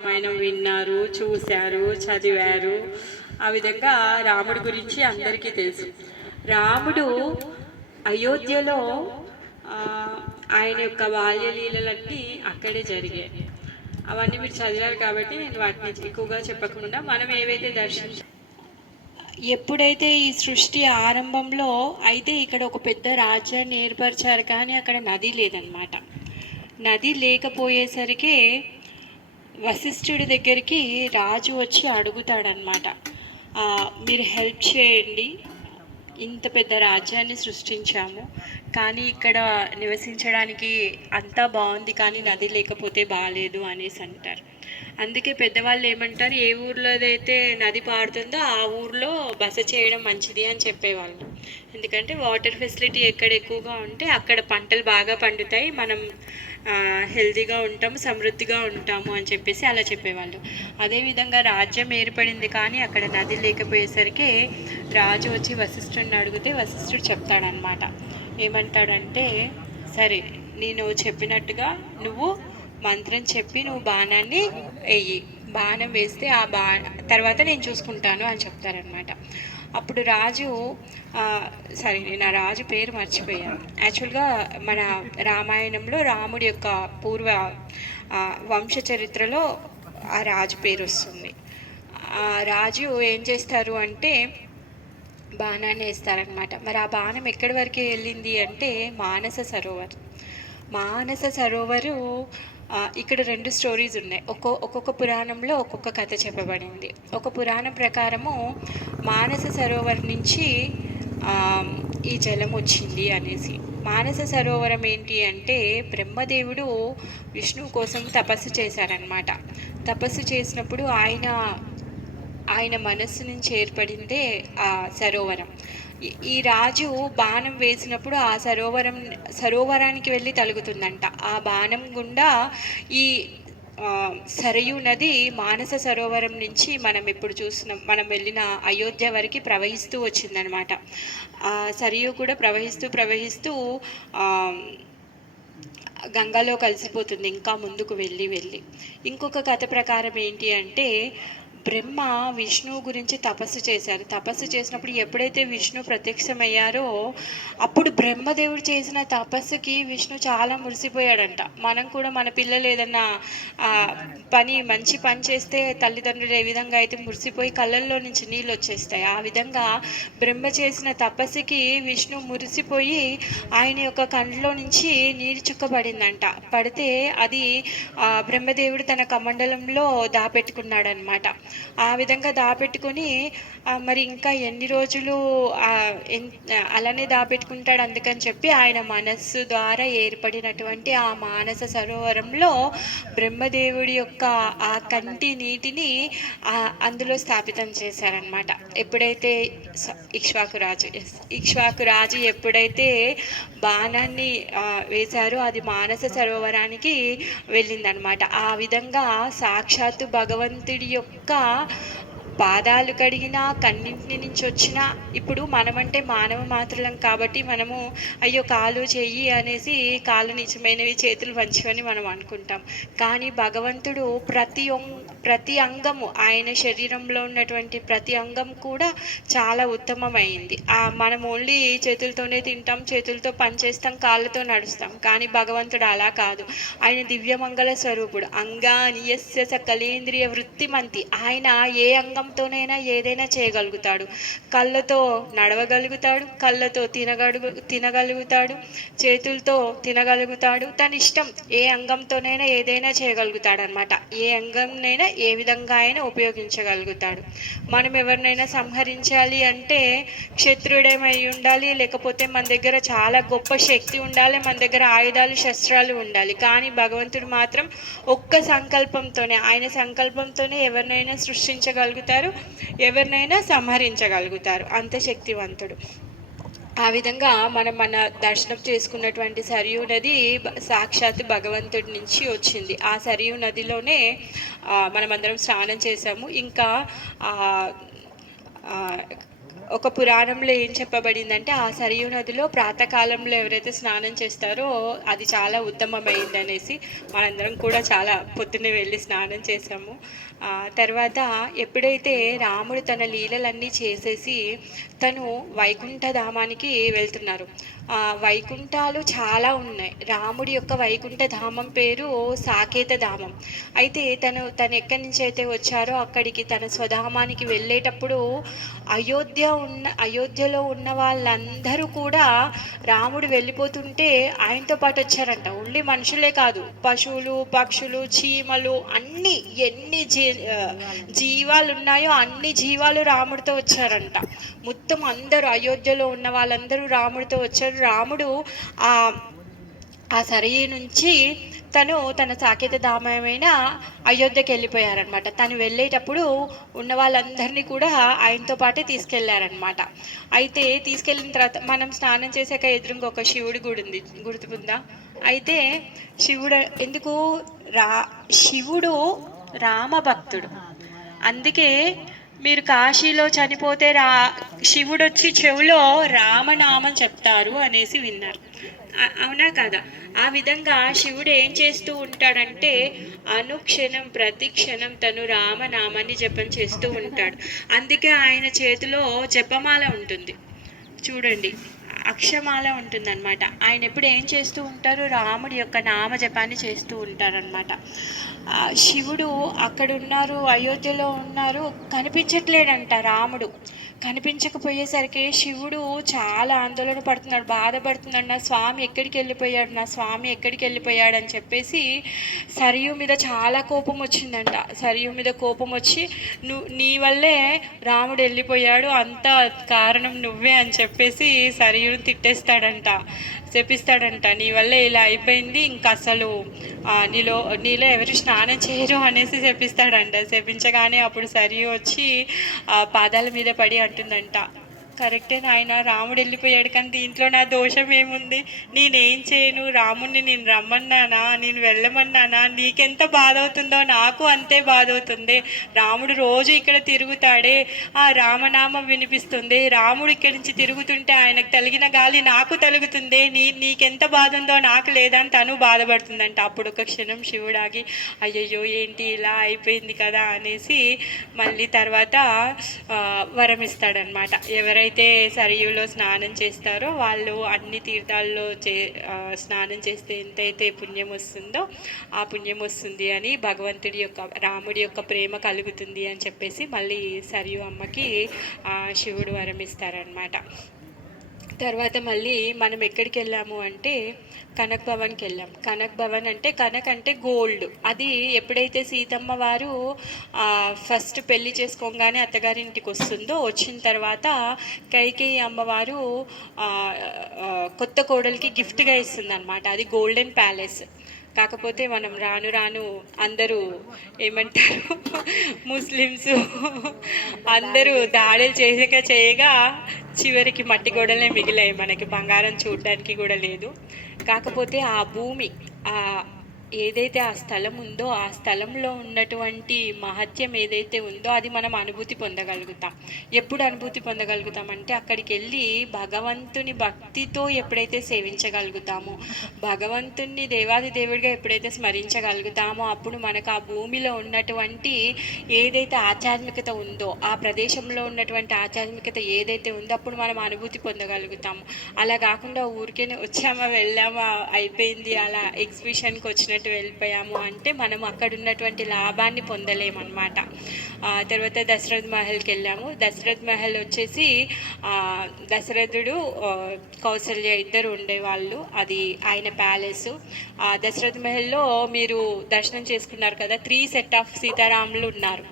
రామాయణం విన్నారు, చూశారు, చదివారు. ఆ విధంగా రాముడి గురించి అందరికీ తెలుసు. రాముడు అయోధ్యలో ఆయన యొక్క బాల్యలీలలన్నీ అక్కడే జరిగాయి. అవన్నీ మీరు చదివారు కాబట్టి నేను వాటిని ఎక్కువగా చెప్పకుండా మనం ఏవైతే ఎప్పుడైతే ఈ సృష్టి ఆరంభంలో అయితే ఇక్కడ ఒక పెద్ద రాజ్యాన్ని ఏర్పరిచారు, కానీ అక్కడ నది లేదనమాట. నది లేకపోయేసరికి వశిష్ఠుడి దగ్గరికి రాజు వచ్చి అడుగుతాడనమాట, మీరు హెల్ప్ చేయండి, ఇంత పెద్ద రాజ్యాన్ని సృష్టించాము, కానీ ఇక్కడ నివసించడానికి అంతా బాగుంది, కానీ నది లేకపోతే బాగాలేదు అనేసి అంటారు. అందుకే పెద్దవాళ్ళు ఏమంటారు, ఏ ఊర్లోదైతే నది పారుతుందో ఆ ఊర్లో బస చేయడం మంచిది అని చెప్పేవాళ్ళు. ఎందుకంటే వాటర్ ఫెసిలిటీ ఎక్కడ ఎక్కువగా ఉంటే అక్కడ పంటలు బాగా పండుతాయి, మనం హెల్తీగా ఉంటాము, సమృద్ధిగా ఉంటాము అని చెప్పేసి అలా చెప్పేవాళ్ళు. అదేవిధంగా రాజ్యం ఏర్పడింది, కానీ అక్కడ నది లేకపోయేసరికి రాజు వచ్చి వశిష్ఠుడిని అడిగితే వశిష్ఠుడు చెప్తాడనమాట. ఏమంటాడంటే, సరే నేను చెప్పినట్టుగా నువ్వు మంత్రం చెప్పి నువ్వు బాణాన్ని వెయ్యి, బాణం వేస్తే ఆ తర్వాత నేను చూసుకుంటాను అని చెప్తారనమాట. అప్పుడు రాజు సరే నేను ఆ రాజు పేరు మర్చిపోయాను. యాక్చువల్గా మన రామాయణంలో రాముడి యొక్క పూర్వ వంశ చరిత్రలో ఆ రాజు పేరు వస్తుంది. ఆ రాజు ఏం చేస్తారు అంటే బాణాన్ని వేస్తారనమాట. మరి ఆ బాణం ఎక్కడి వరకు వెళ్ళింది అంటే మానస సరోవర్. మానస సరోవరు ఇక్కడ రెండు స్టోరీస్ ఉన్నాయి. ఒక్కొక్క పురాణంలో ఒక్కొక్క కథ చెప్పబడింది. ఒక పురాణం ప్రకారము మానస సరోవర్ నుంచి ఈ జలం వచ్చింది అనేసి. మానస సరోవరం ఏంటి అంటే బ్రహ్మదేవుడు విష్ణువు కోసం తపస్సు చేశారనమాట. తపస్సు చేసినప్పుడు ఆయన మనస్సు నుంచి ఏర్పడిందే ఆ సరోవరం. ఈ రాజు బాణం వేసినప్పుడు ఆ సరోవరానికి వెళ్ళి తలుగుతుందంట. ఆ బాణం గుండా ఈ సరయూ నది మానస సరోవరం నుంచి మనం ఇప్పుడు చూస్తున్నాం, మనం వెళ్ళిన అయోధ్య వరకు ప్రవహిస్తూ వచ్చిందనమాట. ఆ సరయూ కూడా ప్రవహిస్తూ గంగాలో కలిసిపోతుంది ఇంకా ముందుకు వెళ్ళి. ఇంకొక కథ ప్రకారం ఏంటి అంటే బ్రహ్మ విష్ణువు గురించి తపస్సు చేశారు. తపస్సు చేసినప్పుడు ఎప్పుడైతే విష్ణు ప్రత్యక్షమయ్యారో అప్పుడు బ్రహ్మదేవుడు చేసిన తపస్సుకి విష్ణు చాలా మురిసిపోయాడంట. మనం కూడా మన పిల్లలు ఏదన్నా మంచి పని చేస్తే తల్లిదండ్రులు ఏ విధంగా అయితే మురిసిపోయి కళ్ళల్లో నుంచి నీళ్ళు వచ్చేస్తాయి, ఆ విధంగా బ్రహ్మ చేసిన తపస్సుకి విష్ణు మురిసిపోయి ఆయన యొక్క కంట్లో నుంచి నీరు చుక్కబడిందంట. పడితే అది బ్రహ్మదేవుడు తన కమండలంలో దాపెట్టుకున్నాడనమాట. ఆ విధంగా దాపెట్టుకొని మరి ఇంకా ఎన్ని రోజులు అలానే దాపెట్టుకుంటాడు, అందుకని చెప్పి ఆయన మనస్సు ద్వారా ఏర్పడినటువంటి ఆ మానస సరోవరంలో బ్రహ్మదేవుడి యొక్క ఆ కంటి నీటిని అందులో స్థాపితం చేశారనమాట. ఎప్పుడైతే ఇక్ష్వాకు రాజు ఎప్పుడైతే బాణాన్ని వేశారో అది మానస సరోవరానికి వెళ్ళిందనమాట. ఆ విధంగా సాక్షాత్తు భగవంతుడి యొక్క పాదాలు కడిగిన కన్నింటి నుంచి వచ్చిన, ఇప్పుడు మనమంటే మానవ మాత్రులం కాబట్టి మనము అయ్యో కాలు చెయ్యి అనేసి కాళ్ళు నిజమైనవి చేతులు మంచివని మనం అనుకుంటాం. కానీ భగవంతుడు ప్రతి అంగము, ఆయన శరీరంలో ఉన్నటువంటి ప్రతి అంగం కూడా చాలా ఉత్తమమైంది. మనం ఓన్లీ చేతులతోనే తింటాం, చేతులతో పనిచేస్తాం, కాళ్ళతో నడుస్తాం. కానీ భగవంతుడు అలా కాదు. ఆయన దివ్యమంగళ స్వరూపుడు. అంగానియస్య సకలేంద్రియ వృత్తిమంతి. ఆయన ఏ అంగంతోనైనా ఏదైనా చేయగలుగుతాడు. కళ్ళతో నడవగలుగుతాడు, కళ్ళతో తినగలుగుతాడు, చేతులతో తినగలుగుతాడు. తన ఇష్టం ఏ అంగంతోనైనా ఏదైనా చేయగలుగుతాడు అనమాట. ఏ అంగంనైనా ఏ విధంగా అయినా ఉపయోగించగలుగుతాడు. మనం ఎవరినైనా సంహరించాలి అంటే క్షత్రుడేమై ఉండాలి, లేకపోతే మన దగ్గర చాలా గొప్ప శక్తి ఉండాలి, మన దగ్గర ఆయుధాలు శస్త్రాలు ఉండాలి. కానీ భగవంతుడు మాత్రం ఒక్క సంకల్పంతోనే, ఆయన సంకల్పంతోనే ఎవరినైనా సృష్టించగలుగుతారు, ఎవరినైనా సంహరించగలుగుతారు. అంత శక్తివంతుడు. ఆ విధంగా మన దర్శనం చేసుకున్నటువంటి సరియు నది సాక్షాత్తు భగవంతుడి నుంచి వచ్చింది. ఆ సరియు నదిలోనే మనమందరం స్నానం చేసాము. ఇంకా ఒక పురాణంలో ఏం చెప్పబడిందంటే ఆ సరియు నదిలో ప్రాతకాలంలో ఎవరైతే స్నానం చేస్తారో అది చాలా ఉత్తమమైంది అనేసి. మనందరం కూడా చాలా పొద్దున్నే వెళ్ళి స్నానం చేసాము. తర్వాత ఎప్పుడైతే రాముడు తన లీలలన్నీ చేసేసి తను వైకుంఠ ధామానికి వెళ్తున్నారు. వైకుంఠాలు చాలా ఉన్నాయి. రాముడి యొక్క వైకుంఠ ధామం పేరు సాకేత ధామం. అయితే తను ఎక్కడి నుంచి అయితే వచ్చారో అక్కడికి తన స్వధామానికి వెళ్ళేటప్పుడు అయోధ్యలో ఉన్న వాళ్ళందరూ కూడా రాముడు వెళ్ళిపోతుంటే ఆయనతో పాటు వచ్చారంట. ఓన్లీ మనుషులే కాదు, పశువులు, పక్షులు, చీమలు, అన్ని ఎన్ని జీవాలు ఉన్నాయో అన్ని జీవాలు రాముడితో వచ్చారంట. మొత్తం అందరూ అయోధ్యలో ఉన్న వాళ్ళందరూ రాముడితో వచ్చారు. రాముడు ఆ సరయు నుంచి తన సాకేత ధామమైన అయోధ్యకి వెళ్ళిపోయారనమాట. తను వెళ్ళేటప్పుడు ఉన్న వాళ్ళందరినీ కూడా ఆయనతో పాటే తీసుకెళ్లారనమాట. అయితే తీసుకెళ్ళిన తర్వాత మనం స్నానం చేశాక ఎదురుగా ఒక శివుడి గుడి ఉంది, గుర్తుకుందా? అయితే శివుడు రామ భక్తుడు. అందుకే మీరు కాశీలో చనిపోతే శివుడు వచ్చి చెవిలో రామనామం చెప్తారు అనేసి విన్నారు. అవునా కదా? ఆ విధంగా శివుడు ఏం చేస్తూ ఉంటాడంటే అనుక్షణం ప్రతి క్షణం తను రామనామాన్ని జపం చేస్తూ ఉంటాడు. అందుకే ఆయన చేతిలో జపమాల ఉంటుంది చూడండి, అక్షమాల ఉంటుందన్నమాట. ఆయన ఎప్పుడు ఏం చేస్తూ ఉంటారు? రాముడి యొక్క నామ జపాన్ని చేస్తూ ఉంటారనమాట. శివుడు అక్కడ ఉన్నారు, అయోధ్యలో ఉన్నారు, కనిపించట్లేడంట రాముడు. కనిపించకపోయేసరికి శివుడు చాలా ఆందోళన పడుతున్నాడు, బాధపడుతున్నాడు. నా స్వామి ఎక్కడికి వెళ్ళిపోయాడు అని చెప్పేసి సరియు మీద చాలా కోపం వచ్చిందంట. సరియు మీద కోపం వచ్చి నీ వల్లే రాముడు వెళ్ళిపోయాడు, అంత కారణం నువ్వే అని చెప్పేసి సరియుని చెప్పిస్తాడంట. నీ వల్ల ఇలా అయిపోయింది, ఇంకా అసలు నీలో ఎవరు స్నానం చేయరు అనేసి చెప్పించగానే అప్పుడు సరియు వచ్చి పాదాల మీద పడి అంటుందంట, కరెక్టే నాయన, రాముడు వెళ్ళిపోయాడు, కానీ దీంట్లో నా దోషం ఏముంది? నేనేం చేయను? రాముడిని నేను రమ్మన్నానా, నేను వెళ్ళమన్నానా? నీకెంత బాధ అవుతుందో నాకు అంతే బాధ అవుతుంది. రాముడు రోజు ఇక్కడ తిరుగుతాడే, ఆ రామనామం వినిపిస్తుంది. రాముడు ఇక్కడి నుంచి తిరుగుతుంటే ఆయనకు తగిలిన గాలి నాకు తగులుతుంది. నీకెంత బాధ ఉందో నాకు లేదని తను బాధపడుతుందంట. అప్పుడు ఒక క్షణం శివుడాగి అయ్యయ్యో ఏంటి ఇలా అయిపోయింది కదా అనేసి మళ్ళీ తర్వాత వరం ఇస్తాడనమాట. ఎవరైతే సరయులో స్నానం చేస్తారో వాళ్ళు అన్ని తీర్థాల్లో స్నానం చేస్తే ఎంతైతే పుణ్యం వస్తుందో ఆ పుణ్యం వస్తుంది అని, రాముడి యొక్క ప్రేమ కలుగుతుంది అని చెప్పేసి మళ్ళీ సరియు అమ్మకి శివుడు వరం ఇస్తారనమాట. తర్వాత మళ్ళీ మనం ఎక్కడికి వెళ్ళాము అంటే కనక్ భవన్కి వెళ్ళాం. కనక్ భవన్ అంటే గోల్డ్. అది ఎప్పుడైతే సీతమ్మ వారు ఫస్ట్ పెళ్లి చేసుకోగానే అత్తగారింటికి వస్తుందో, వచ్చిన తర్వాత కైకేయి అమ్మవారు కొత్త కోడలికి గిఫ్ట్గా ఇస్తుంది అనమాట. అది గోల్డెన్ ప్యాలెస్. కాకపోతే మనం రాను అందరూ ఏమంటారు, ముస్లిమ్స్ అందరూ దాడులు చేయగా చివరికి మట్టి గోడలే మిగిలాయి. మనకి బంగారం చూడడానికి కూడా లేదు. కాకపోతే ఆ భూమి ఏదైతే ఆ స్థలం ఉందో ఆ స్థలంలో ఉన్నటువంటి మహత్యం ఏదైతే ఉందో అది మనం అనుభూతి పొందగలుగుతాం. ఎప్పుడు అనుభూతి పొందగలుగుతామంటే అక్కడికి వెళ్ళి భగవంతుని భక్తితో ఎప్పుడైతే సేవించగలుగుతామో, భగవంతుని దేవాది దేవుడిగా ఎప్పుడైతే స్మరించగలుగుతామో అప్పుడు మనకు ఆ భూమిలో ఉన్నటువంటి ఏదైతే ఆధ్యాత్మికత ఉందో, ఆ ప్రదేశంలో ఉన్నటువంటి ఆధ్యాత్మికత ఏదైతే ఉందో అప్పుడు మనం అనుభూతి పొందగలుగుతాము. అలా కాకుండా ఊరికే వచ్చామా వెళ్ళామా అయిపోయింది, అలా ఎగ్జిబిషన్కి వచ్చినట్టు వెళ్ళిపోయాము అంటే మనం అక్కడ ఉన్నటువంటి లాభాన్ని పొందలేమన్నమాట. తర్వాత దశరథ్ మహల్కి వెళ్ళాము. దశరథ్ మహల్ వచ్చేసి దశరథుడు కౌసల్య ఇద్దరు ఉండేవాళ్ళు, అది ఆయన ప్యాలెస్. దశరథ్ మహల్లో మీరు దర్శనం చేసుకున్నారు కదా, 3 సెట్ ఆఫ్ సీతారాములు ఉన్నారు.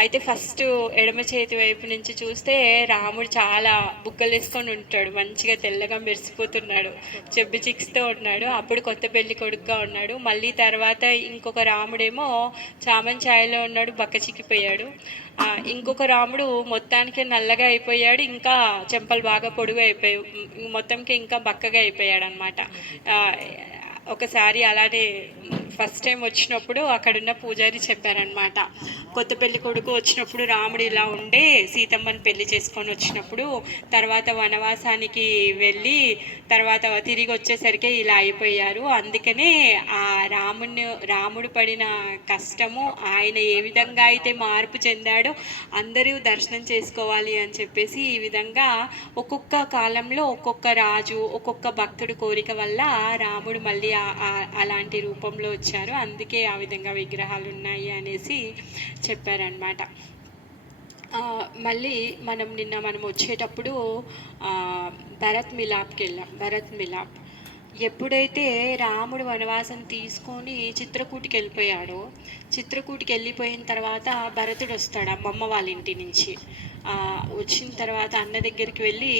అయితే ఫస్ట్ ఎడమ చేతి వైపు నుంచి చూస్తే రాముడు చాలా బుగ్గలు వేసుకొని ఉంటాడు, మంచిగా తెల్లగా మెరిసిపోతున్నాడు, చెబ్బి చిక్స్తో ఉన్నాడు. అప్పుడు కొత్త పెళ్లి కొడుకుగా ఉన్నాడు. మళ్ళీ తర్వాత ఇంకొక రాముడేమో చామన్ ఛాయలో ఉన్నాడు, బక్క చిక్కిపోయాడు. ఇంకొక రాముడు మొత్తానికి నల్లగా అయిపోయాడు, ఇంకా చెంపలు బాగా పొడుగు అయిపోయాయి, మొత్తంకి ఇంకా బక్కగా అయిపోయాడు అనమాట. ఒకసారి అలానే ఫస్ట్ టైం వచ్చినప్పుడు అక్కడున్న పూజారి చెప్పారనమాట. కొత్త పెళ్లి కొడుకు వచ్చినప్పుడు రాముడు ఇలా ఉండే, సీతమ్మని పెళ్లి చేసుకొని వచ్చినప్పుడు తర్వాత వనవాసానికి వెళ్ళి తర్వాత తిరిగి వచ్చేసరికి ఇలా అయిపోయారు. అందుకనే ఆ రాముడు పడిన కష్టము, ఆయన ఏ విధంగా అయితే మార్పు చెందాడో అందరూ దర్శనం చేసుకోవాలి అని చెప్పేసి ఈ విధంగా ఒక్కొక్క కాలంలో ఒక్కొక్క రాజు, ఒక్కొక్క భక్తుడి కోరిక వల్ల రాముడు మళ్ళీ అలాంటి రూపంలో వచ్చారు. అందుకే ఆ విధంగా విగ్రహాలు ఉన్నాయి అనేసి చెప్పారనమాట. మళ్ళీ మనం వచ్చేటప్పుడు భరత్ మిలాప్కి వెళ్ళాం. భరత్ మిలాప్ ఎప్పుడైతే రాముడు వనవాసం తీసుకొని చిత్రకూటికి వెళ్ళిపోయాడో, చిత్రకూటికి వెళ్ళిపోయిన తర్వాత భరతుడు వస్తాడు అమ్మమ్మ వాళ్ళ ఇంటి నుంచి. వచ్చిన తర్వాత అన్న దగ్గరికి వెళ్ళి,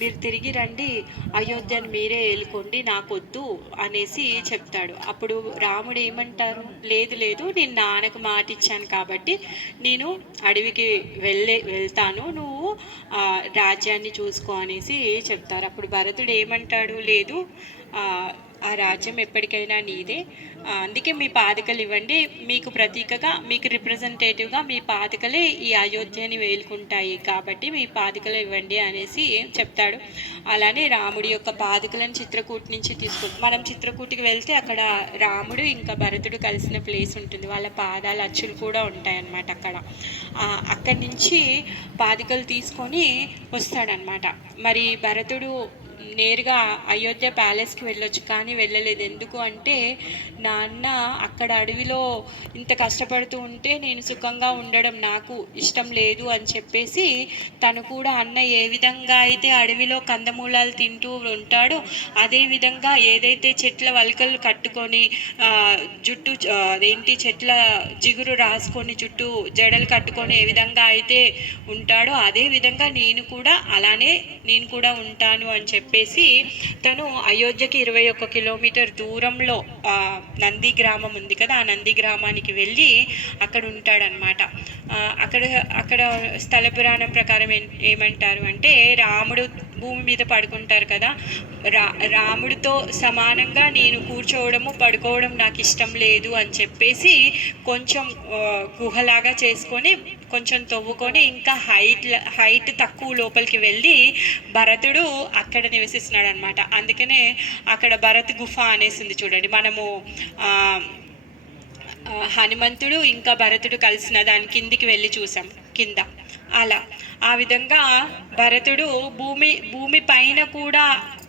మీరు తిరిగి రండి, అయోధ్యను మీరే ఏలుకోండి, నాకొద్దు అనేసి చెప్తాడు. అప్పుడు రాముడు ఏమంటారు, లేదు లేదు, నేను నాన్నకు మాట ఇచ్చాను కాబట్టి నేను అడవికి వెళ్తాను, నువ్వు రాజ్యాన్ని చూసుకో అనేసి చెప్తారు. అప్పుడు భరతుడు ఏమంటాడు, లేదు, ఆ రాజ్యం ఎప్పటికైనా నీదే, అందుకే మీ పాదుకలు ఇవ్వండి, మీకు ప్రతీకగా, మీకు రిప్రజెంటేటివ్గా మీ పాదుకలే ఈ అయోధ్యని వేలుకుంటాయి కాబట్టి మీ పాదుకలు ఇవ్వండి అనేసి చెప్తాడు. అలానే రాముడి యొక్క పాదుకలను చిత్రకూటి నుంచి మనం చిత్రకూటికి వెళ్తే అక్కడ రాముడు ఇంకా భరతుడు కలిసిన ప్లేస్ ఉంటుంది, వాళ్ళ పాదాల అచ్చులు కూడా ఉంటాయన్నమాట అక్కడ. అక్కడి నుంచి పాదుకలు తీసుకొని వస్తాడనమాట. మరి భరతుడు నేరుగా అయోధ్య ప్యాలెస్కి వెళ్ళొచ్చు, కానీ వెళ్ళలేదు. ఎందుకు అంటే, నాన్న అక్కడ అడవిలో ఇంత కష్టపడుతూ ఉంటే నేను సుఖంగా ఉండడం నాకు ఇష్టం లేదు అని చెప్పేసి తను కూడా అన్న ఏ విధంగా అయితే అడవిలో కందమూలాలు తింటూ ఉంటాడో అదే విధంగా ఏదైతే చెట్ల వలకలు కట్టుకొని జుట్టు చెట్ల జిగురు రాసుకొని చుట్టూ జడలు కట్టుకొని ఏ విధంగా అయితే ఉంటాడో అదే విధంగా నేను కూడా ఉంటాను అని చెప్పేసి తను అయోధ్యకి 21 కిలోమీటర్ దూరంలో నంది గ్రామం ఉంది కదా, ఆ నంది గ్రామానికి వెళ్ళి అక్కడ ఉంటాడనమాట. అక్కడ స్థల పురాణం ప్రకారం ఏమంటారు అంటే, రాముడు భూమి మీద పడుకుంటారు కదా, రాముడితో సమానంగా నేను కూర్చోవడము పడుకోవడం నాకు ఇష్టం లేదు అని చెప్పేసి కొంచెం గుహలాగా చేసుకొని కొంచెం తవ్వుకొని ఇంకా హైట్ తక్కువ లోపలికి వెళ్ళి భరతుడు అక్కడ నివసిస్తున్నాడు అనమాట. అందుకనే అక్కడ భరత్ గుఫ అనేసింది చూడండి. మనము హనుమంతుడు ఇంకా భరతుడు కలిసిన దాని కిందికి వెళ్ళి చూసాం కింద. ఆ విధంగా భరతుడు భూమి పైన కూడా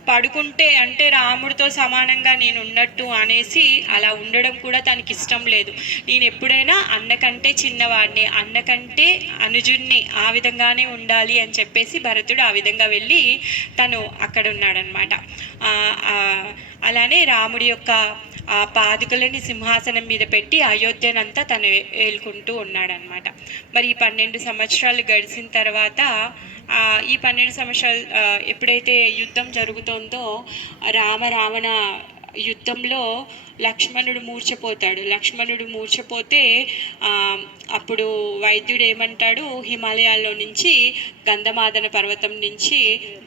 పడుకుంటే అంటే రాముడితో సమానంగా నేను ఉన్నట్టు అనేసి అలా ఉండడం కూడా తనకి ఇష్టం లేదు. నేను ఎప్పుడైనా అన్నకంటే చిన్నవాడిని, అన్నకంటే అనుజుడిని, ఆ విధంగానే ఉండాలి అని చెప్పేసి భరతుడు ఆ విధంగా వెళ్ళి తను అక్కడ ఉన్నాడనమాట. అలానే రాముడి యొక్క ఆ పాదుకలని సింహాసనం మీద పెట్టి అయోధ్యనంతా తను ఏలుకుంటూ ఉన్నాడనమాట. మరి ఈ 12 సంవత్సరాలు గడిచిన తర్వాత ఈ 12 సంవత్సరాలు ఎప్పుడైతే యుద్ధం జరుగుతుందో, రావణ యుద్ధంలో లక్ష్మణుడు మూర్ఛపోతే అప్పుడు వైద్యుడు ఏమంటాడు, హిమాలయాల్లో నుంచి గంధమాదన పర్వతం నుంచి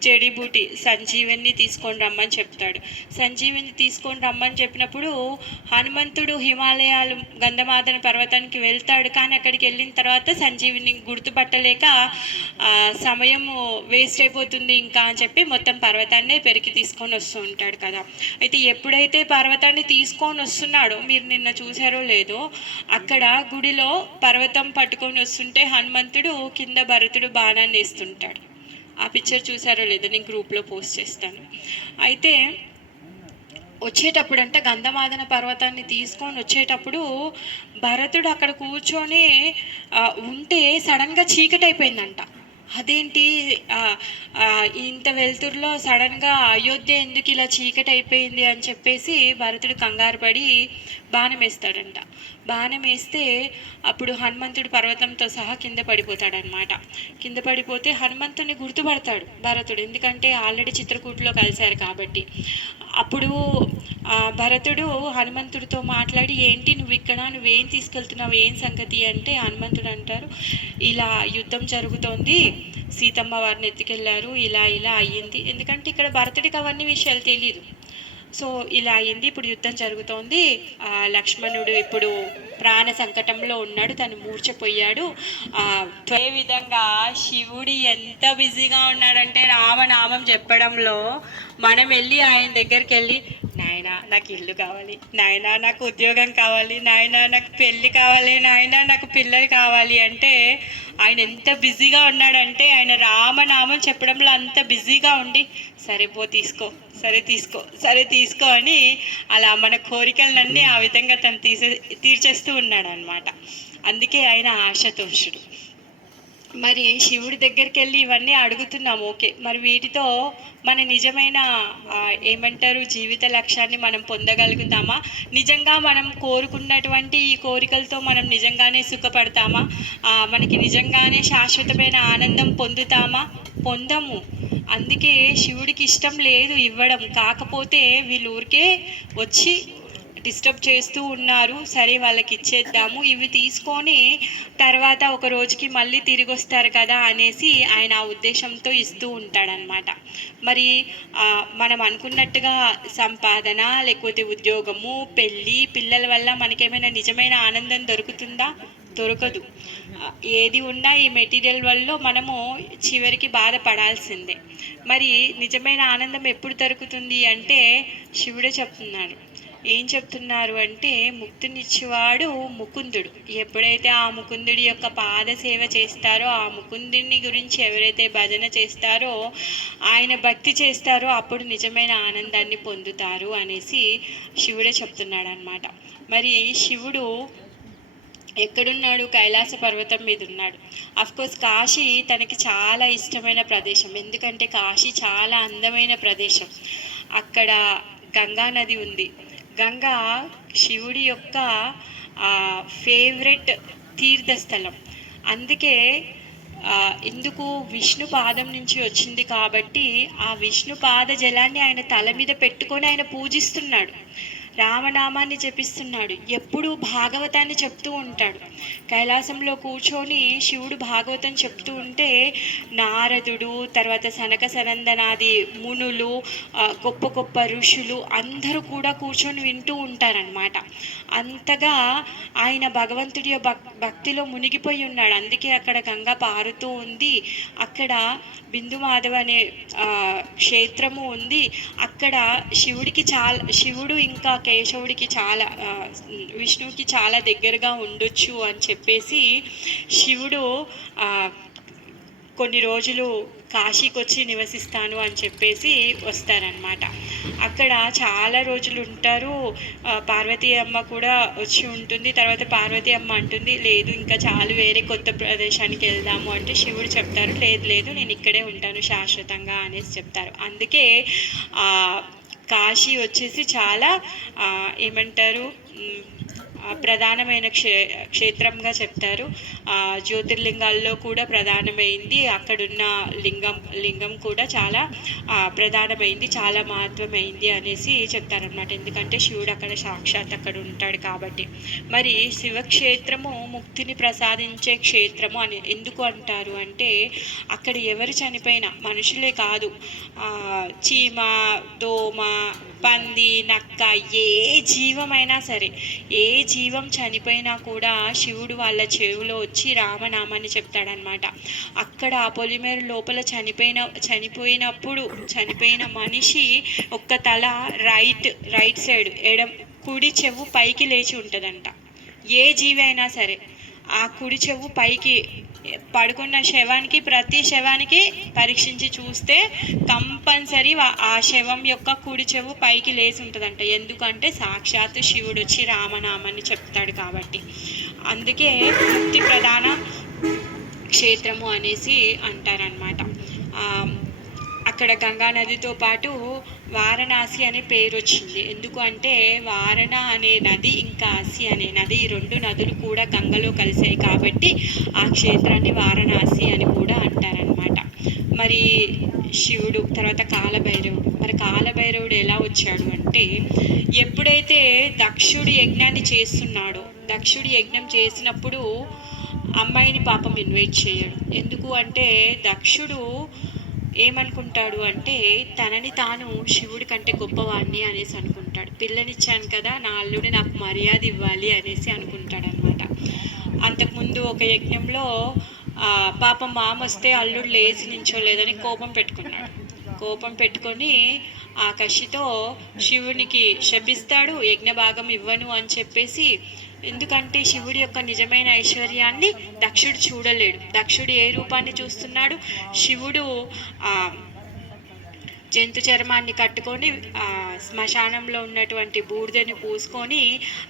జడీబూటి సంజీవని తీసుకొని రమ్మని చెప్తాడు. సంజీవని తీసుకొని రమ్మని చెప్పినప్పుడు హనుమంతుడు హిమాలయాలు గంధమాదన పర్వతానికి వెళ్తాడు. కానీ అక్కడికి వెళ్ళిన తర్వాత సంజీవిని గుర్తుపట్టలేక సమయము వేస్ట్ అయిపోతుంది ఇంకా అని చెప్పి మొత్తం పర్వతాన్ని పెరికి తీసుకొని వస్తూ ఉంటాడు కదా. అయితే ఎప్పుడైతే పర్వతాన్ని తీసుకొని వస్తున్నాడో, మీరు నిన్న చూసారో లేదో, అక్కడ గుడిలో పర్వతం పట్టుకొని వస్తుంటే హనుమంతుడు కింద భరతుడు బాణాన్ని వేస్తుంటాడు. ఆ పిక్చర్ చూసారో లేదో, నేను గ్రూప్లో పోస్ట్ చేస్తాను. అయితే వచ్చేటప్పుడు గంధమాదన పర్వతాన్ని తీసుకొని వచ్చేటప్పుడు భరతుడు అక్కడ కూర్చొని ఉంటే సడన్గా చీకటి అయిపోయిందంట. అదేంటి ఇంత వెలుతురులో సడన్గా అయోధ్య ఎందుకు ఇలా చీకటి అయిపోయింది అని చెప్పేసి భరతుడు కంగారు పడి బాణం వేస్తాడంట. బాణం వేస్తే అప్పుడు హనుమంతుడు పర్వతంతో సహా కింద పడిపోతాడనమాట. కింద పడిపోతే హనుమంతుడిని గుర్తుపడతాడు భరతుడు, ఎందుకంటే ఆల్రెడీ చిత్రకూటిలో కలిశారు కాబట్టి. అప్పుడు భరతుడు హనుమంతుడితో మాట్లాడి, ఏంటి నువ్వేం తీసుకెళ్తున్నావు, ఏం సంగతి అంటే హనుమంతుడు అంటారు, ఇలా యుద్ధం జరుగుతోంది, సీతమ్మ వారిని ఎత్తుకెళ్ళారు, ఇలా అయ్యింది. ఎందుకంటే ఇక్కడ భరతుడికి అవన్నీ విషయాలు తెలియదు. సో ఇలా అయింది. ఇప్పుడు యుద్ధం జరుగుతోంది. లక్ష్మణుడు ఇప్పుడు ప్రాణ సంకటంలో ఉన్నాడు, తను మూర్ఛపోయాడు. అదే విధంగా శివుడు ఎంత బిజీగా ఉన్నాడంటే రామనామం చెప్పడంలో, మనం వెళ్ళి ఆయన దగ్గరికి వెళ్ళి, నాయనా నాకు ఇల్లు కావాలి, నాయనా నాకు ఉద్యోగం కావాలి, నాయనా నాకు పెళ్ళి కావాలి, నాయనా నాకు పిల్లలు కావాలి అంటే ఆయన ఎంత బిజీగా ఉన్నాడంటే, ఆయన రామనామం చెప్పడంలో అంత బిజీగా ఉండి, సరే పో తీసుకో, సరే తీసుకో, సరే తీసుకో అని అలా మన కోరికలన్నీ ఆ విధంగా తను తీర్చేస్తూ ఉన్నాడు అనమాట. అందుకే ఆయన ఆశతోషుడు. మరి శివుడి దగ్గరికి వెళ్ళి ఇవన్నీ అడుగుతున్నాం, ఓకే, మరి వీటితో మన నిజమైన ఏమంటారు జీవిత లక్ష్యాన్ని మనం పొందగలుగుతామా? నిజంగా మనం కోరుకున్నటువంటి ఈ కోరికలతో మనం నిజంగానే సుఖపడతామా? మనకి నిజంగానే శాశ్వతమైన ఆనందం పొందుతామా? పొందము. అందుకే శివుడికి ఇష్టం లేదు ఇవ్వడం. కాకపోతే వీళ్ళు ఊరికే వచ్చి డిస్టర్బ్ చేస్తూ ఉన్నారు, సరే వాళ్ళకి ఇచ్చేద్దాము, ఇవి తీసుకొని తర్వాత ఒక రోజుకి మళ్ళీ తిరిగి వస్తారు కదా అనేసి ఆయన ఆ ఉద్దేశంతో ఇస్తూ ఉంటాడనమాట. మరి మనం అనుకున్నట్టుగా సంపాదన లేకపోతే ఉద్యోగము, పెళ్ళి, పిల్లల వల్ల మనకేమైనా నిజమైన ఆనందం దొరుకుతుందా? దొరకదు. ఏది ఉన్నా ఈ మెటీరియల్ వల్ల మనము చివరికి బాధపడాల్సిందే. మరి నిజమైన ఆనందం ఎప్పుడు దొరుకుతుంది అంటే శివుడే చెప్తున్నాడు. ఏం చెప్తున్నారు అంటే, ముక్తినిచ్చేవాడు ముకుందుడు. ఎప్పుడైతే ఆ ముకుందుడి యొక్క పాద సేవ చేస్తారో, ఆ ముకుందుని గురించి ఎవరైతే భజన చేస్తారో, ఆయన భక్తి చేస్తారో అప్పుడు నిజమైన ఆనందాన్ని పొందుతారు అనేసి శివుడే చెప్తున్నాడు అనమాట. మరి శివుడు ఎక్కడున్నాడు? కైలాస పర్వతం మీద ఉన్నాడు. అఫ్కోర్స్ కాశీ తనకి చాలా ఇష్టమైన ప్రదేశం, ఎందుకంటే కాశీ చాలా అందమైన ప్రదేశం. అక్కడ గంగా నది ఉంది. గంగా శివుడి యొక్క ఫేవరెట్ తీర్థస్థలం. అందుకే ఎందుకు విష్ణు పాదం నుంచి వచ్చింది కాబట్టి ఆ విష్ణు పాద జలాన్ని ఆయన తల మీద పెట్టుకొని ఆయన పూజిస్తున్నాడు, రామనామాన్ని జపిస్తున్నాడు, ఎప్పుడూ భాగవతాన్ని చెప్తూ ఉంటాడు. కైలాసంలో కూర్చొని శివుడు భాగవతం చెప్తూ ఉంటే నారదుడు, తర్వాత సనక సనందనాది మునులు, గొప్ప గొప్ప ఋషులు అందరూ కూడా కూర్చొని వింటూ ఉంటారనమాట. అంతగా ఆయన భగవంతుడి భక్తిలో మునిగిపోయి ఉన్నాడు. అందుకే అక్కడ గంగ పారుతూ ఉంది. అక్కడ బిందు మాధవ్ అనే క్షేత్రము ఉంది. అక్కడ శివుడు ఇంకా కేశవుడికి చాలా, విష్ణువుకి చాలా దగ్గరగా ఉండొచ్చు అని చెప్పేసి శివుడు కొన్ని రోజులు కాశీకి వచ్చి నివసిస్తాను అని చెప్పేసి వస్తారనమాట. అక్కడ చాలా రోజులు ఉంటారు. పార్వతీ అమ్మ కూడా వచ్చి ఉంటుంది. తర్వాత పార్వతీ అమ్మ అంటుంది, లేదు ఇంకా చాలు, వేరే కొత్త ప్రదేశానికి వెళ్దాము అంటే శివుడు చెప్తారు, లేదు లేదు నేను ఇక్కడే ఉంటాను శాశ్వతంగా అనేసి చెప్తారు. అందుకే కాశీ వచ్చేసి చాలా ఏమంటారు ప్రధానమైన క్షేత్రంగా చెప్తారు. జ్యోతిర్లింగాల్లో కూడా ప్రధానమైంది. అక్కడున్న లింగం కూడా చాలా ప్రధానమైంది, చాలా మహత్వమైంది అనేసి చెప్తారనమాట. ఎందుకంటే శివుడు అక్కడ సాక్షాత్ అక్కడ ఉంటాడు కాబట్టి. మరి శివక్షేత్రము ముక్తిని ప్రసాదించే క్షేత్రము అని ఎందుకు అంటారు అంటే, అక్కడ ఎవరు చనిపోయినా, మనుషులే కాదు, చీమ, దోమ, పంది, నక్క, ఏ జీవమైనా సరే, ఏ జీవం చనిపోయినా కూడా శివుడు వాళ్ళ చెవులో వచ్చి రామనామాన్ని చెప్తాడనమాట. అక్కడ పొలిమేరు లోపల చనిపోయినప్పుడు చనిపోయిన మనిషి ఒక్క తల రైట్ సైడ్ కుడి చెవు పైకి లేచి ఉంటుందంట. ఏ జీవి అయినా సరే ఆ కుడి చెవు పైకి పడుకున్న శవానికి, ప్రతి శవానికి పరీక్షించి చూస్తే కంపల్సరీ ఆ శవం యొక్క కుడి చెవు పైకి లేచి ఉంటుందంట. ఎందుకంటే సాక్షాత్తు శివుడు వచ్చి రామనామాన్ని చెప్తాడు కాబట్టి. అందుకే ముక్తి ప్రధాన క్షేత్రము అనేసి అంటారనమాట. అక్కడ గంగా నదితో పాటు వారణాసి అనే పేరు వచ్చింది. ఎందుకు అంటే వారణ అనే నది ఇంకా కాశీ అనే నది, ఈ రెండు నదులు కూడా గంగలో కలిసాయి కాబట్టి ఆ క్షేత్రాన్ని వారణాసి అని కూడా అంటారనమాట. మరి శివుడు తర్వాత కాలభైరవుడు. మరి కాలభైరవుడు ఎలా వచ్చాడు అంటే, ఎప్పుడైతే దక్షుడి యజ్ఞాన్ని చేస్తున్నాడో, దక్షుడి యజ్ఞం చేసినప్పుడు అమ్మాయిని పాపం ఇన్వైట్ చేయడు. ఎందుకు అంటే దక్షుడు ఏమనుకుంటాడు అంటే తనని తాను శివుడి కంటే గొప్పవాడిని అనేసి అనుకుంటాడు. పిల్లనిచ్చాను కదా, నా అల్లుడు నాకు మర్యాద ఇవ్వాలి అనేసి అనుకుంటాడు అనమాట. అంతకుముందు ఒక యజ్ఞంలో పాపం మామ వస్తే అల్లుడు లేచి నించోలేదని కోపం పెట్టుకొని ఆ కషితో శివునికి శపిస్తాడు, యజ్ఞ భాగం ఇవ్వను అని చెప్పేసి. ఎందుకంటే శివుడి యొక్క నిజమైన ఐశ్వర్యాన్ని దక్షుడు చూడలేడు. దక్షుడు ఏ రూపాన్ని చూస్తున్నాడు? శివుడు జంతు చర్మాన్ని కట్టుకొని శ్మశానంలో ఉన్నటువంటి బూడిదని పూసుకొని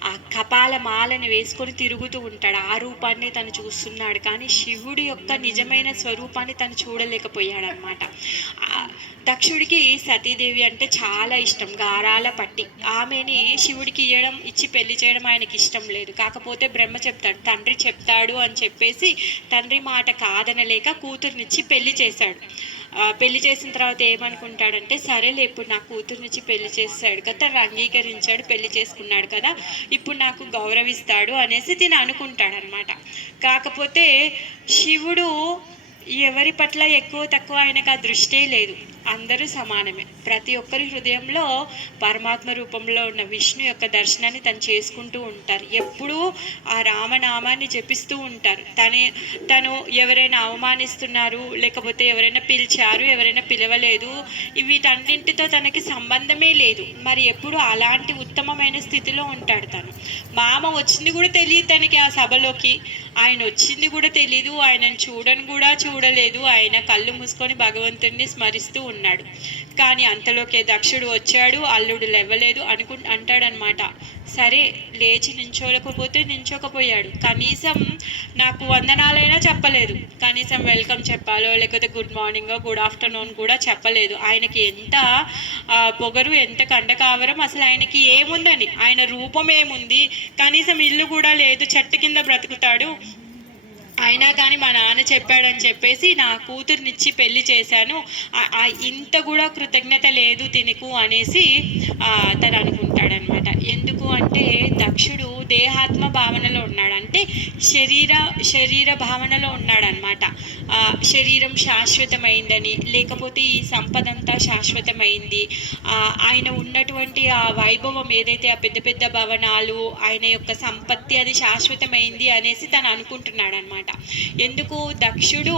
ఆ కపాల మాలని వేసుకొని తిరుగుతూ ఉంటాడు. ఆ రూపాన్ని తను చూస్తున్నాడు, కానీ శివుడి యొక్క నిజమైన స్వరూపాన్ని తను చూడలేకపోయాడనమాట. దక్షుడికి సతీదేవి అంటే చాలా ఇష్టం, గారాల పట్టి. ఆమెని శివుడికి ఇచ్చి పెళ్లి చేయడం ఆయనకి ఇష్టం లేదు. కాకపోతే బ్రహ్మ చెప్తాడు, తండ్రి చెప్తాడు అని చెప్పేసి తండ్రి మాట కాదనలేక కూతురునిచ్చి పెళ్లి చేశాడు. పెళ్లి చేసిన తర్వాత ఏమనుకుంటాడంటే, సరేలే ఇప్పుడు నా కూతురునిచ్చి పెళ్లి చేస్తాడు కదా, తను అంగీకరించాడు, పెళ్లి చేసుకున్నాడు కదా, ఇప్పుడు నాకు గౌరవిస్తాడు అనేసి తిని అనుకుంటాడనమాట. కాకపోతే శివుడు ఎవరి పట్ల ఎక్కువ తక్కువ ఆయనకు ఆ దృష్టే లేదు. అందరూ సమానమే. ప్రతి ఒక్కరి హృదయంలో పరమాత్మ రూపంలో ఉన్న విష్ణు యొక్క దర్శనాన్ని తను చేసుకుంటూ ఉంటారు. ఎప్పుడూ ఆ రామనామాన్ని జపిస్తూ ఉంటారు. తను ఎవరైనా అవమానిస్తున్నారు, లేకపోతే ఎవరైనా పిలిచారు, ఎవరైనా పిలవలేదు, వీటన్నింటితో తనకి సంబంధమే లేదు. మరి ఎప్పుడు అలాంటి ఉత్తమమైన స్థితిలో ఉంటాడు తను. మామ వచ్చింది కూడా తెలియదు తనకి ఆ సభలోకి, ఆయన వచ్చింది కూడా తెలీదు, ఆయనను చూడలేదు. ఆయన కళ్ళు మూసుకొని భగవంతుడిని స్మరిస్తూ ఉన్నాడు. కానీ అంతలోకే దక్షుడు వచ్చాడు, అల్లుడు లేవలేదు అంటాడనమాట. సరే లేచి నించోకపోయాడు, కనీసం నాకు వందనాలైనా చెప్పలేదు, కనీసం వెల్కమ్ చెప్పాలో లేకపోతే గుడ్ మార్నింగో గుడ్ ఆఫ్టర్నూన్ కూడా చెప్పలేదు. ఆయనకి ఎంత పొగరు, ఎంత కండకావరం, అసలు ఆయనకి ఏముందని, ఆయన రూపం ఏముంది, కనీసం ఇల్లు కూడా లేదు, చెట్టు కింద బ్రతుకుతాడు. అయినా కానీ మా నాన్న చెప్పాడని చెప్పేసి నా కూతుర్నిచ్చి పెళ్లి చేశాను, ఇంత కూడా కృతజ్ఞత లేదు తినకు అనేసి తను అనుకుంటాడనమాట. ఎందుకు అంటే దక్షుడు దేహాత్మ భావనలో ఉన్నాడు, అంటే శరీర భావనలో ఉన్నాడనమాట. శరీరం శాశ్వతమైందని, లేకపోతే ఈ సంపదంతా శాశ్వతమైంది, ఆయన ఉన్నటువంటి ఆ వైభవం ఏదైతే ఆ పెద్ద పెద్ద భవనాలు, ఆయన యొక్క సంపత్తి అది శాశ్వతమైంది అనేసి తను అనుకుంటున్నాడు అనమాట. ఎందుకు? దక్షుడు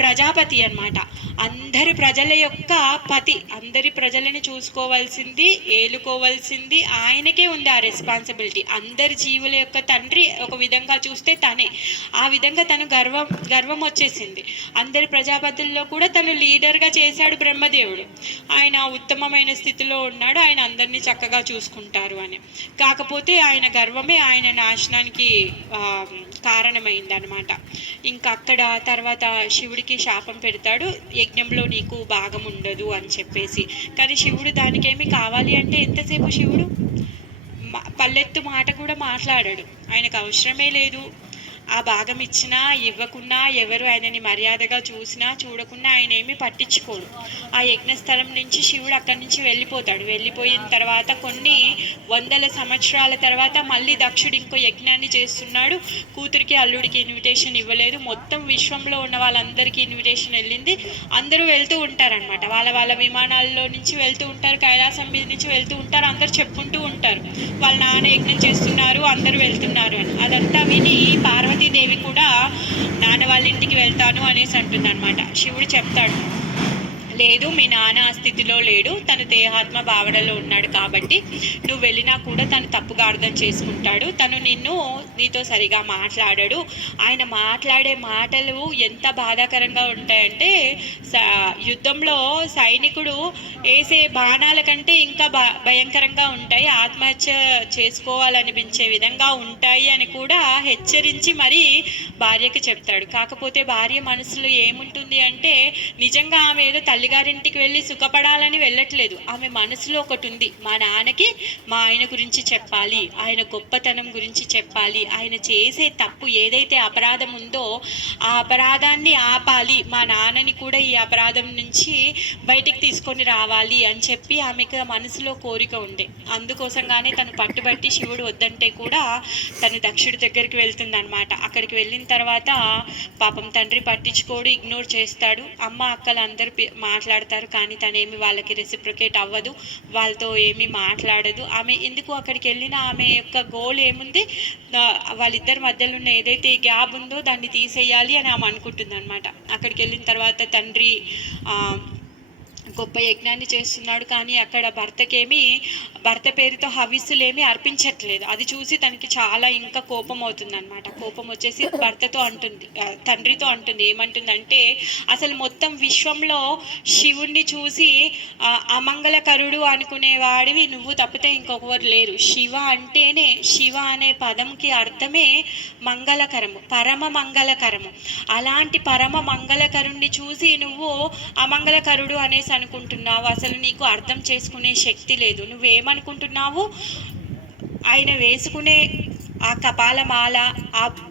ప్రజాపతి అనమాట, అందరి ప్రజల యొక్క పతి, అందరి ప్రజలని చూసుకోవాల్సింది, ఏలుకోవాల్సింది ఆయనకే ఉంది ఆ రెస్పాన్సిబిలిటీ. అందరి జీవుల యొక్క తండ్రి ఒక విధంగా చూస్తే తనే. ఆ విధంగా తను గర్వం వచ్చేసింది. అందరి ప్రజాపతుల్లో కూడా తను లీడర్గా చేశాడు బ్రహ్మదేవుడు. ఆయన ఉత్తమమైన స్థితిలో ఉన్నాడు, ఆయన అందరినీ చక్కగా చూసుకుంటారు అని. కాకపోతే ఆయన గర్వమే ఆయన నాశనానికి కారణమైంది అనమాట. ఇంకా అక్కడ తర్వాత శివుడికి శాపం పెడతాడు, యజ్ఞంలో నీకు భాగం ఉండదు అని చెప్పేసి. కానీ శివుడు దానికేమి కావాలి అంటే ఎంతసేపు శివుడు పల్లెత్తు మాట కూడా మాట్లాడాడు, ఆయనకు అవసరమే లేదు. ఆ భాగం ఇచ్చినా ఇవ్వకున్నా, ఎవరు ఆయనని మర్యాదగా చూసినా చూడకున్నా ఆయన ఏమీ పట్టించుకోడు. ఆ యజ్ఞస్థలం నుంచి శివుడు అక్కడి నుంచి వెళ్ళిపోతాడు. వెళ్ళిపోయిన తర్వాత కొన్ని వందల సంవత్సరాల తర్వాత మళ్ళీ దక్షుడు ఇంకో యజ్ఞాన్ని చేస్తున్నాడు. కూతురికి అల్లుడికి ఇన్విటేషన్ ఇవ్వలేదు, మొత్తం విశ్వంలో ఉన్న వాళ్ళందరికీ ఇన్విటేషన్ వెళ్ళింది. అందరూ వెళ్తూ ఉంటారనమాట, వాళ్ళ విమానాల్లో నుంచి వెళ్తూ ఉంటారు, కైలాసం మీద నుంచి వెళ్తూ ఉంటారు, అందరు చెప్పుకుంటూ ఉంటారు వాళ్ళ నాన్న యజ్ఞం చేస్తున్నారు, అందరూ వెళ్తున్నారు అని. అదంతా విని పార్వతీదేవి కూడా నాన్న వాళ్ళ ఇంటికి వెళ్తాను అనేసి అంటుంది అనమాట. శివుడు చెప్తాడు, లేదు మీ నాన్న ఆ స్థితిలో లేడు, తను దేహాత్మ భావనలో ఉన్నాడు, కాబట్టి నువ్వు వెళ్ళినా కూడా తను తప్పుగా అర్థం చేసుకుంటాడు, తను నీతో సరిగా మాట్లాడాడు. ఆయన మాట్లాడే మాటలు ఎంత బాధాకరంగా ఉంటాయంటే యుద్ధంలో సైనికుడు వేసే బాణాల కంటే ఇంకా భయంకరంగా ఉంటాయి, ఆత్మహత్య చేసుకోవాలనిపించే విధంగా ఉంటాయి అని కూడా హెచ్చరించి మరీ భార్యకి చెప్తాడు. కాకపోతే భార్య మనసులో ఏముంటుంది అంటే నిజంగా ఆమె ఏదో తల్లి తల్లిగారింటికి వెళ్ళి సుఖపడాలని వెళ్ళట్లేదు. ఆమె మనసులో ఒకటి ఉంది, మా నాన్నకి మా ఆయన గురించి చెప్పాలి, ఆయన గొప్పతనం గురించి చెప్పాలి, ఆయన చేసే తప్పు ఏదైతే అపరాధం ఉందో ఆ అపరాధాన్ని ఆపాలి, మా నాన్నని కూడా ఈ అపరాధం నుంచి బయటికి తీసుకొని రావాలి అని చెప్పి ఆమెకు మనసులో కోరిక ఉండే. అందుకోసంగానే తను పట్టుబట్టి శివుడు వద్దంటే కూడా తను దక్షుడి దగ్గరికి వెళ్తుంది అనమాట. అక్కడికి వెళ్ళిన తర్వాత పాపం తండ్రి పట్టించుకోడు, ఇగ్నోర్ చేస్తాడు. అమ్మ అక్కలు అందరూ మాట్లాడతారు, కానీ తనేమి వాళ్ళకి రెసిప్రొకేట్ అవ్వదు, వాళ్ళతో ఏమీ మాట్లాడదు. ఆమె ఎందుకు అక్కడికి వెళ్ళినా ఆమె యొక్క గోల్ ఏముంది, వాళ్ళిద్దరి మధ్యలో ఉన్న ఏదైతే గ్యాప్ ఉందో దాన్ని తీసేయాలి అని ఆమె అనుకుంటుంది అనమాట. అక్కడికి వెళ్ళిన తర్వాత తండ్రి గొప్ప యజ్ఞాన్ని చేస్తున్నాడు, కానీ అక్కడ భర్త పేరుతో హవిస్సులేమి అర్పించట్లేదు. అది చూసి తనకి చాలా ఇంకా కోపం అవుతుంది అనమాట. కోపం వచ్చేసి భర్తతో అంటుంది, తండ్రితో అంటుంది. ఏమంటుందంటే, అసలు మొత్తం విశ్వంలో శివుణ్ణి చూసి అమంగళకరుడు అనుకునేవాడివి నువ్వు తప్పితే ఇంకొకరు లేరు. శివ అంటేనే, శివ అనే పదంకి అర్థమే మంగళకరము, పరమ మంగళకరము. అలాంటి పరమ మంగళకరుణ్ణి చూసి నువ్వు అమంగళకరుడు అనేసి అనుకుంటున్నావు. అసలు నీకు అర్థం చేసుకునే శక్తి లేదు. నువ్వేమనుకుంటున్నావు, ఆయన వేసుకునే ఆ కపాలమాల,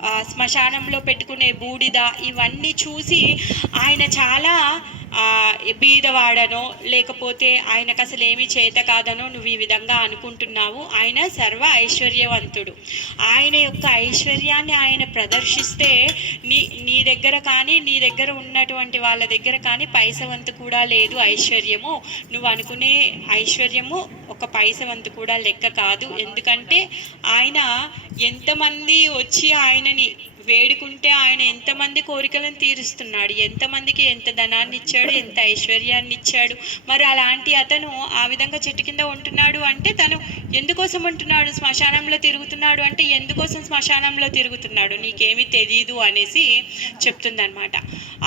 ఆ శ్మశానంలో పెట్టుకునే బూడిద, ఇవన్నీ చూసి ఆయన చాలా బీదవాడనో లేకపోతే ఆయనకు అసలు ఏమీ చేత కాదనో నువ్వు ఈ విధంగా అనుకుంటున్నావు. ఆయన సర్వ ఐశ్వర్యవంతుడు. ఆయన యొక్క ఐశ్వర్యాన్ని ఆయన ప్రదర్శిస్తే నీ దగ్గర కానీ, నీ దగ్గర ఉన్నటువంటి వాళ్ళ దగ్గర కానీ పైసవంతు కూడా లేదు ఐశ్వర్యము. నువ్వు అనుకునే ఐశ్వర్యము ఒక పైసవంతు కూడా లెక్క కాదు. ఎందుకంటే ఆయన ఎంతమంది వచ్చి ఆయనని వేడుకుంటే ఆయన ఎంతమంది కోరికలను తీరుస్తున్నాడు, ఎంతమందికి ఎంత ధనాన్ని ఇచ్చాడు, ఎంత ఐశ్వర్యాన్ని ఇచ్చాడు. మరి అలాంటి అతను ఆ విధంగా చెట్టు కింద ఉంటున్నాడు అంటే తను ఎందుకోసం ఉంటున్నాడు, శ్మశానంలో తిరుగుతున్నాడు అంటే ఎందుకోసం శ్మశానంలో తిరుగుతున్నాడు, నీకేమీ తెలియదు అనేసి చెప్తుందనమాట.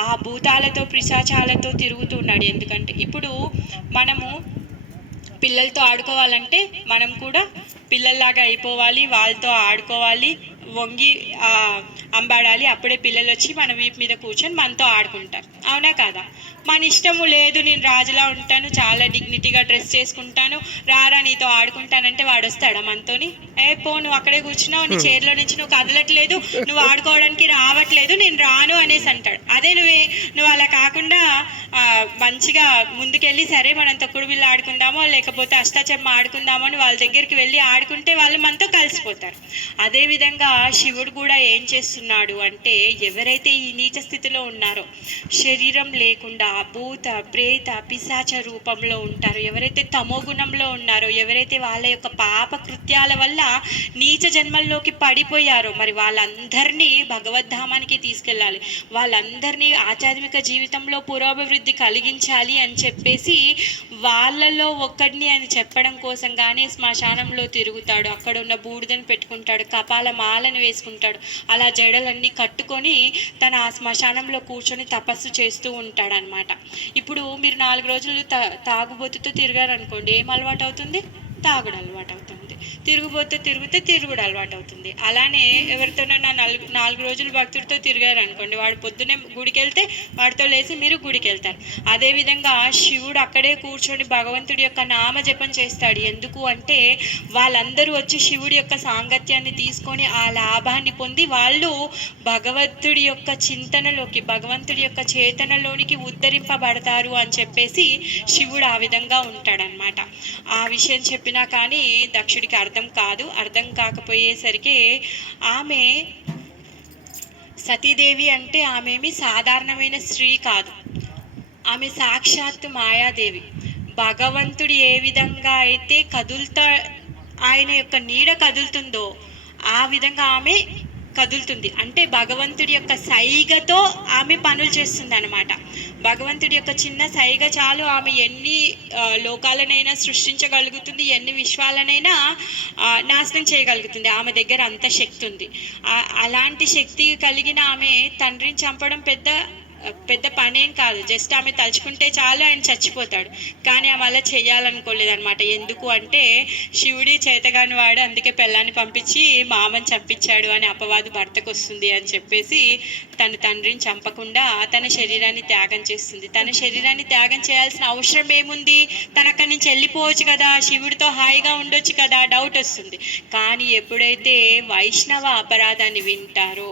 ఆ భూతాలతో పిశాచాలతో తిరుగుతున్నాడు. ఎందుకంటే ఇప్పుడు మనము పిల్లలతో ఆడుకోవాలంటే మనం కూడా పిల్లల్లాగా అయిపోవాలి, వాళ్ళతో ఆడుకోవాలి, వంగి అంబాడాలి. అప్పుడే పిల్లలు వచ్చి మన వీపు మీద కూర్చొని మనతో ఆడుకుంటారు. అవునా కాదా? మన ఇష్టము లేదు, నేను రాజులా ఉంటాను, చాలా డిగ్నిటీగా డ్రెస్ చేసుకుంటాను, రారా నీతో ఆడుకుంటానంటే వాడు వస్తాడా మనతోని? పో, నువ్వు అక్కడే కూర్చున్నావు, నీ చైర్లో నుంచి నువ్వు కదలట్లేదు, నువ్వు ఆడుకోవడానికి రావట్లేదు, నేను రాను అనేసి అంటాడు. అదే నువ్వు అలా కాకుండా మంచిగా ముందుకెళ్ళి సరే మనం తొక్కుడు బిళ్ళ ఆడుకుందామో లేకపోతే అష్టాచెమ్మ ఆడుకుందామో అని వాళ్ళ దగ్గరికి వెళ్ళి ఆడుకుంటే వాళ్ళు మనతో కలిసిపోతారు. అదేవిధంగా శివుడు కూడా ఏం చేస్తున్నాడు అంటే, ఎవరైతే ఈ నీచ స్థితిలో ఉన్నారో, శరీరం లేకుండా భూత ప్రేత పిశాచ రూపంలో ఉంటారో, ఎవరైతే తమో గుణంలో ఉన్నారో, ఎవరైతే వాళ్ళ యొక్క పాప కృత్యాల వల్ల నీచ జన్మల్లోకి పడిపోయారో, మరి వాళ్ళందరినీ భగవద్ధామానికి తీసుకెళ్ళాలి, వాళ్ళందరినీ ఆధ్యాత్మిక జీవితంలో పురోభివృద్ధి కలిగించాలి అని చెప్పేసి వాళ్ళలో ఒక్కడిని అని చెప్పడం కోసం కానీ శ్మశానంలో తిరుగుతాడు. అక్కడ ఉన్న బూడిదని పెట్టుకుంటాడు, కపాల మాలను వేసుకుంటాడు, అలా జడలన్నీ కట్టుకొని తన ఆ శ్మశానంలో కూర్చొని తపస్సు చేస్తూ ఉంటాడు అనమాట. ఇప్పుడు మీరు 4 రోజులు తాగుబోతుతో తిరిగారనుకోండి, ఏం అలవాటు అవుతుంది? తాగుడు అలవాటు అవుతుంది. తిరిగితే తిరుగుడు అలవాటు అవుతుంది. అలానే ఎవరితోనైనా 4 రోజులు భక్తుడితో తిరిగారు అనుకోండి, వాడు పొద్దునే గుడికి వెళ్తే వాడితో లేచి మీరు గుడికి వెళ్తారు. అదేవిధంగా శివుడు అక్కడే కూర్చొని భగవంతుడి యొక్క నామ జపం చేస్తాడు. ఎందుకు అంటే వాళ్ళందరూ వచ్చి శివుడి యొక్క సాంగత్యాన్ని తీసుకొని ఆ లాభాన్ని పొంది వాళ్ళు భగవంతుడి యొక్క చింతనలోకి, భగవంతుడి యొక్క చేతనలోనికి ఉద్ధరింపబడతారు అని చెప్పేసి శివుడు ఆ విధంగా ఉంటాడనమాట. ఆ విషయం చెప్పినా కానీ దక్షుడికి అర్థం కాకపోయేసరికి ఆమె సతీదేవి అంటే ఆమెమి సాధారణమైన స్త్రీ కాదు, ఆమె సాక్షాత్తు మాయాదేవి. భగవంతుడు ఏ విధంగా అయితే ఆయన యొక్క నీడ కదులుతుందో ఆ విధంగా ఆమె కదులుతుంది. అంటే భగవంతుడి యొక్క సైగతో ఆమె పనులు చేస్తుంది అనమాట. భగవంతుడి యొక్క చిన్న సైగ చాలు ఆమె ఎన్ని లోకాలనైనా సృష్టించగలుగుతుంది, ఎన్ని విశ్వాలనైనా నాశనం చేయగలుగుతుంది. ఆమె దగ్గర అంత శక్తి ఉంది. అలాంటి శక్తి కలిగిన ఆమె తండ్రిని చంపడం పెద్ద పెద్ద పనేం కాదు, జస్ట్ ఆమె తలుచుకుంటే చాలు ఆయన చచ్చిపోతాడు. కానీ ఆమె అలా చేయాలనుకోలేదన్నమాట. ఎందుకు అంటే శివుడి చేతగాని వాడు, అందుకే పెళ్ళాన్ని పంపించి మామని చంపించాడు అని అపవాదు భర్తకు వస్తుంది అని చెప్పేసి తన తండ్రిని చంపకుండా తన శరీరాన్ని త్యాగం చేస్తుంది. తన శరీరాన్ని త్యాగం చేయాల్సిన అవసరం ఏముంది, తను అక్కడి నుంచి వెళ్ళిపోవచ్చు కదా, శివుడితో హాయిగా ఉండొచ్చు కదా, డౌట్ వస్తుంది. కానీ ఎప్పుడైతే వైష్ణవ అపరాధాన్ని వింటారో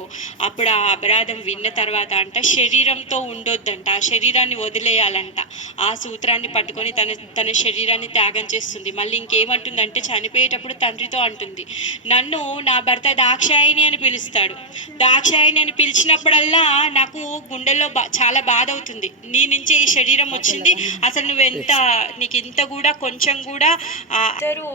అప్పుడు ఆ అపరాధం విన్న తర్వాత అంట శరీరంతో ఉండొద్దంట, ఆ శరీరాన్ని వదిలేయాలంట. ఆ సూత్రాన్ని పట్టుకొని తన శరీరాన్ని త్యాగం చేస్తుంది. మళ్ళీ ఇంకేమంటుందంటే చనిపోయేటప్పుడు తండ్రితో అంటుంది, నన్ను నా భర్త దాక్షాయిని అని పిలుస్తాడు. దాక్షాయిని అని పిలిచినప్పుడల్లా నాకు గుండెల్లో చాలా బాధ అవుతుంది. నీ నుంచే ఈ శరీరం వచ్చింది, అసలు నువ్వెంత, నీకు ఇంత కూడా కొంచెం కూడా అందరూ